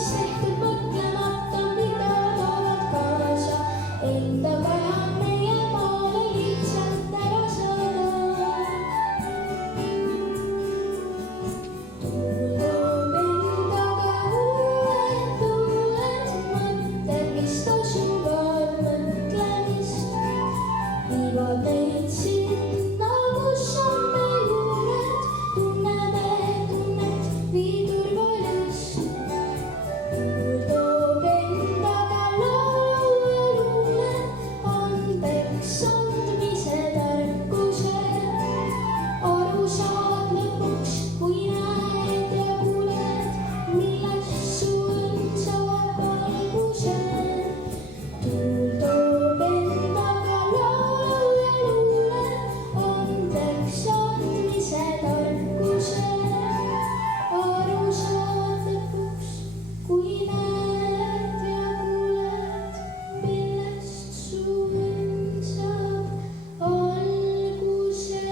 mis tehtud mõtlemata, mida toovad kaasa endaga ja meie maale lihtsalt ära saada. Tuul toob endaga uued mõtted, mis tasuvad mõtlemist, viivad meid sinna, kus on meil juured, tunneme tunnet või turvalist. Tuul toob endaga laulu ja luule, andeks andmise tarkuse, aru saad lõpuks, kui näed ja kuuled, millest su õnn saab alguse. Tuul toob endaga laulu ja luule, andeks andmise tarkuse, aru saad lõpuks, kui näed ja kuuled, millest su õnn saab alguse.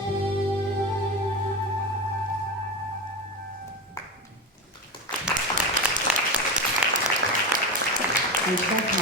aitäh!